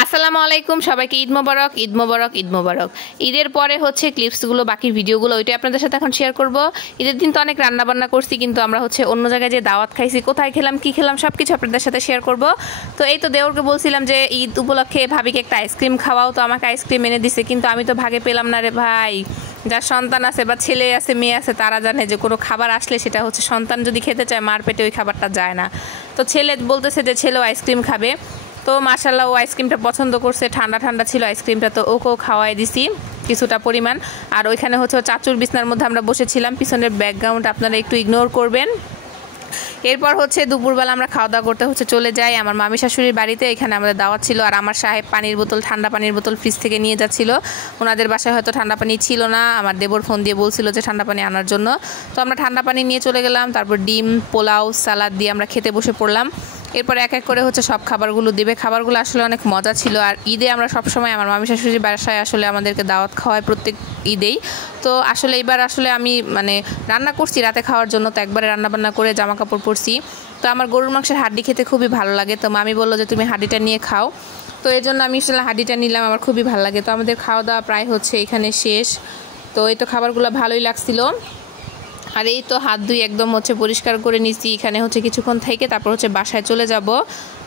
আসসালামু আলাইকুম, সবাইকে ঈদ মোবারক। ঈদ মোবারক, ঈদ মোবারক। ঈদের পরে হচ্ছে ক্লিপসগুলো, বাকি ভিডিওগুলো ওইটাই আপনাদের সাথে এখন শেয়ার করব। ঈদের দিন তো অনেক রান্নাবান্না করছি, কিন্তু আমরা হচ্ছে অন্য জায়গায় যে দাওয়াত খাইছি, কোথায় খেলাম, কী খেলাম, সব কিছু আপনাদের সাথে শেয়ার করব। তো এই তো দেওরকে বলছিলাম যে ঈদ উপলক্ষে ভাবিকে একটা আইসক্রিম খাওয়াও, তো আমাকে আইসক্রিম এনে দিছে, কিন্তু আমি তো ভাগে পেলাম না রে ভাই। যার সন্তান আছে বা ছেলে আছে, মেয়ে আছে, তারা জানে যে কোনো খাবার আসলে সেটা হচ্ছে সন্তান যদি খেতে চায় মার পেটে ওই খাবারটা যায় না। তো ছেলে বলতেছে যে ছেলেও আইসক্রিম খাবে। তো মাশাআল্লাহ ও আইসক্রিমটা পছন্দ করছে, ঠান্ডা ঠান্ডা ছিল আইসক্রিমটা, তো ওকেও খাওয়াই দিছি কিছুটা পরিমাণ। আর ওইখানে হচ্ছে চাচুর বিছনার মধ্যে আমরা বসেছিলাম, পিছনের ব্যাকগ্রাউন্ড আপনারা একটু ইগনোর করবেন। এরপর হচ্ছে দুপুরবেলা আমরা খাওয়া দাওয়া করতে হচ্ছে চলে যাই আমার মামি শাশুড়ির বাড়িতে। এখানে আমাদের দাওয়াত ছিল, আর আমার সাহেব পানির বোতল, ঠান্ডা পানির বোতল ফ্রিজ থেকে নিয়ে যাচ্ছিল। ওনাদের বাসায় হয়তো ঠান্ডা পানি ছিল না, আমার দেবর ফোন দিয়ে বলছিল যে ঠান্ডা পানি আনার জন্য। তো আমরা ঠান্ডা পানি নিয়ে চলে গেলাম, তারপর ডিম, পোলাও, সালাদ দিয়ে আমরা খেতে বসে পড়লাম। এরপর এক এক করে হচ্ছে সব খাবারগুলো দিবে। খাবারগুলো আসলে অনেক মজা ছিল। আর ঈদে আমরা সবসময় আমার মামি শাশুড়ির বাসায় আসলে আমাদেরকে দাওয়াত খাওয়ায় প্রত্যেক ঈদেই। তো আসলে এবার আসলে আমি রান্না করছি রাতে খাওয়ার জন্য, তো একবারে রান্নাবান্না করে জামা কাপড় পরছি। তো আমার গরুর মাংসের হাড্ডি খেতে খুবই ভালো লাগে, তো মামি বললো যে তুমি হাড্ডিটা নিয়ে খাও। তো এই জন্য আমি আসলে হাড্ডিটা নিলাম, আমার খুবই ভালো লাগে। তো আমাদের খাওয়া দাওয়া প্রায় হচ্ছে এখানে শেষ। তো এই তো খাবারগুলো ভালোই লাগছিল। আর এই তো হাত ধুই একদম হচ্ছে পরিষ্কার করে নিছি। এখানে হচ্ছে কিছুক্ষণ থেকে তারপর হচ্ছে বাসায় চলে যাব।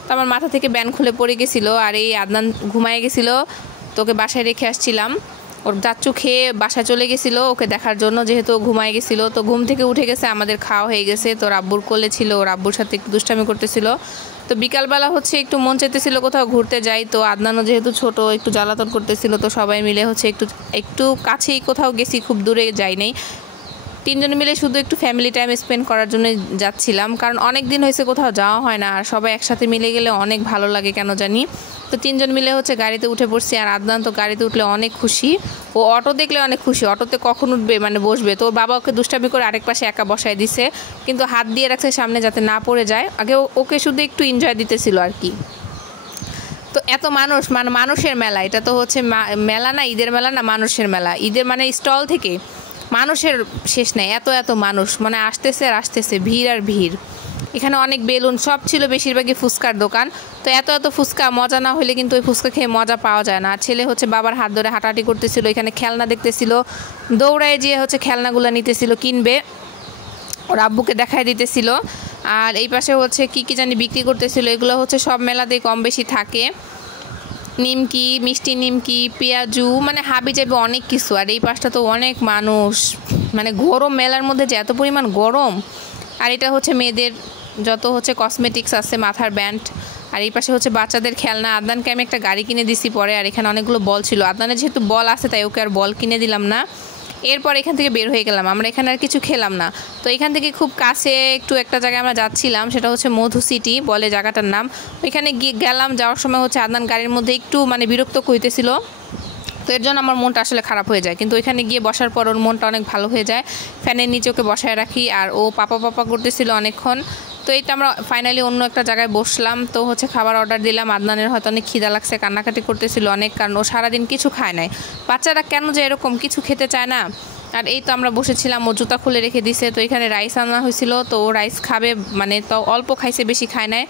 তো আমার মাথা থেকে ব্যান খুলে পড়ে গেছিলো, আর এই আদনান ঘুমায় গেছিলো, তোকে বাসায় রেখে আসছিলাম। ওর চাচ্চু খেয়ে বাসায় চলে গেছিলো ওকে দেখার জন্য, যেহেতু ঘুমায় গেছিলো। তো ঘুম থেকে উঠে গেছে, আমাদের খাওয়া হয়ে গেছে। তো রাব্বুর কোলে ছিল, ওর আব্বুর সাথে একটু দুষ্টামি করতেছিল। তো বিকালবেলা হচ্ছে একটু মন চাইতেছিল কোথাও ঘুরতে যাই। তো আদনানও যেহেতু ছোট একটু জ্বালাতন করতেছিল, তো সবাই মিলে হচ্ছে একটু কাছেই কোথাও গেছি, খুব দূরে যাই নাই। তিনজন মিলে শুধু একটু ফ্যামিলি টাইম স্পেন্ড করার জন্য যাচ্ছিলাম, কারণ অনেক দিন হয়েছে কোথাও যাওয়া হয় না, আর সবাই একসাথে মিলে গেলে অনেক ভালো লাগে কেন জানি। তো তিনজন মিলে হচ্ছে গাড়িতে উঠে পড়ছি। আর আদনান তো গাড়িতে উঠলে অনেক খুশি, ও অটো দেখলে অনেক খুশি। অটোতে কখন উঠবে বসবে, তো ওর বাবা ওকে দুষ্টামি করে আরেক পাশে একা বসায় দিছে, কিন্তু হাত দিয়ে রাখছে সামনে যাতে না পড়ে যায়। আগে ওকে শুধু একটু এনজয় দিতেছিল আর কি। তো এত মানুষ, মানুষের মেলা, এটা তো হচ্ছে মেলা না, ঈদের মেলা না, মানুষের মেলা। ঈদের স্টল থেকে মানুষের শেষ নেই, এত এত মানুষ আসতেছে আর আসতেছে, ভিড় আর ভিড়। এখানে অনেক বেলুন সব ছিল, বেশিরভাগই ফুচকার দোকান। তো এত এত ফুচকা, মজা না হলে কিন্তু ওই ফুচকা খেয়ে মজা পাওয়া যায় না। আর ছেলে হচ্ছে বাবার হাত ধরে হাঁটাহাঁটি করতেছিল, এখানে খেলনা দেখতেছিল, দৌড়ায় যেয়ে হচ্ছে খেলনাগুলো নিতেছিল, কিনবে, ওর আব্বুকে দেখায় দিতেছিল। আর এই পাশে হচ্ছে কি জানি বিক্রি করতেছিল, এগুলো হচ্ছে সব মেলাতেই কম বেশি থাকে। নিমকি, মিষ্টি নিমকি, পেঁয়াজু, হাবি যাবে অনেক কিছু। আর এই পাশটা তো অনেক মানুষ, গরম, মেলার মধ্যে যে এত পরিমাণ গরম। আর এটা হচ্ছে মেয়েদের যত হচ্ছে কসমেটিক্স আছে, মাথার ব্যান্ড। আর এই পাশে হচ্ছে বাচ্চাদের খেলনা। আদনানকে আমি একটা গাড়ি কিনে দিছি পরে। আর এখানে অনেকগুলো বল ছিল, আদনানের যেহেতু বল আছে তাই ওকে আর বল কিনে দিলাম না। এরপর এখান থেকে বের হয়ে গেলাম, আমরা এখানে আর কিছু খেলাম না। তো এখান থেকে খুব কাছে একটু একটা জায়গায় আমরা যাচ্ছিলাম, সেটা হচ্ছে মধু সিটি বলে জায়গাটার নাম। ওইখানে গেলাম, যাওয়ার সময় হচ্ছে আদনান গাড়ির মধ্যে একটু বিরক্ত হইতেছিল, তো এর জন্য আমার মনটা আসলে খারাপ হয়ে যায়। কিন্তু ওইখানে গিয়ে বসার পর ওর মনটা অনেক ভালো হয়ে যায়। ফ্যানের নিচে ওকে বসায় রাখি, আর ও পাপা পাপা করতেছিল অনেকক্ষণ। তো এইটা আমরা ফাইনালি অন্য একটা জায়গায় বসলাম। তো হচ্ছে খাবার অর্ডার দিলাম। আদনানের হয়তো অনেক খিদা লাগছে, কান্নাকাটি করতেছিল অনেক, কারণ ও সারাদিন কিছু খায় নাই। বাচ্চারা কেন যে এরকম কিছু খেতে চায় না। আর এই তো আমরা বসেছিলাম, ও জুতা খুলে রেখে দিছে। তো এখানে রাইস আনা হয়েছিল, তো ও রাইস খাবে, তো অল্প খাইছে, বেশি খায় নাই।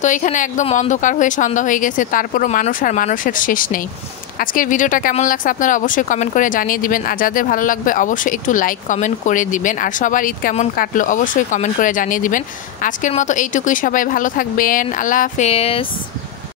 তো এখানে একদম অন্ধকার হয়ে সন্ধ্যা হয়ে গেছে, তারপরও মানুষ আর মানুষের শেষ নেই। আজকের ভিডিওটা কেমন লাগছে আপনারা অবশ্যই কমেন্ট করে জানিয়ে দিবেন। আর যাদের ভালো লাগবে অবশ্যই একটু লাইক কমেন্ট করে দিবেন। আর সবার ঈদ কেমন কাটলো অবশ্যই কমেন্ট করে জানিয়ে দিবেন। আজকের মতো এইটুকুই, সবাই ভালো থাকবেন, আল্লাহ হাফেজ।